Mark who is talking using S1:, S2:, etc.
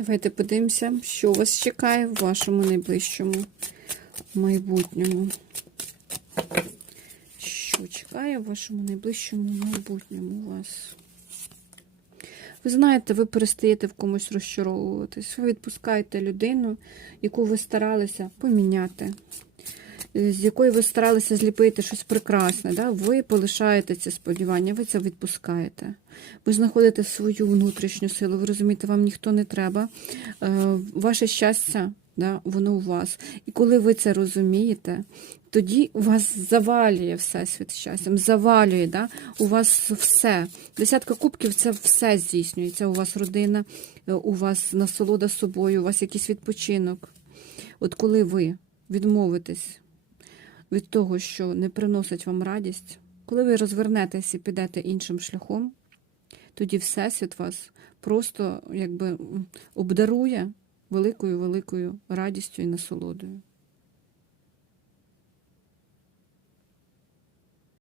S1: Давайте подивимося, що вас чекає в вашому найближчому майбутньому. Що чекає в вашому найближчому майбутньому вас? Ви знаєте, ви перестаєте в комусь розчаровуватись. Ви відпускаєте людину, яку ви старалися поміняти, з якої ви старалися зліпити щось прекрасне. Да? Ви полишаєте ці сподівання, ви це відпускаєте. Ви знаходите свою внутрішню силу, ви розумієте, вам ніхто не треба. Е, Ваше щастя, да, воно у вас. І коли ви це розумієте, тоді у вас завалює всесвіт щастям, завалює, да? у вас все. Десятка кубків це все здійснюється. У вас родина, е, у вас насолода собою, у вас якийсь відпочинок. От коли ви відмовитесь від того, що не приносить вам радість, коли ви розвернетеся і підете іншим шляхом, тоді Всесвіт вас просто якби обдарує великою великою радістю і насолодою.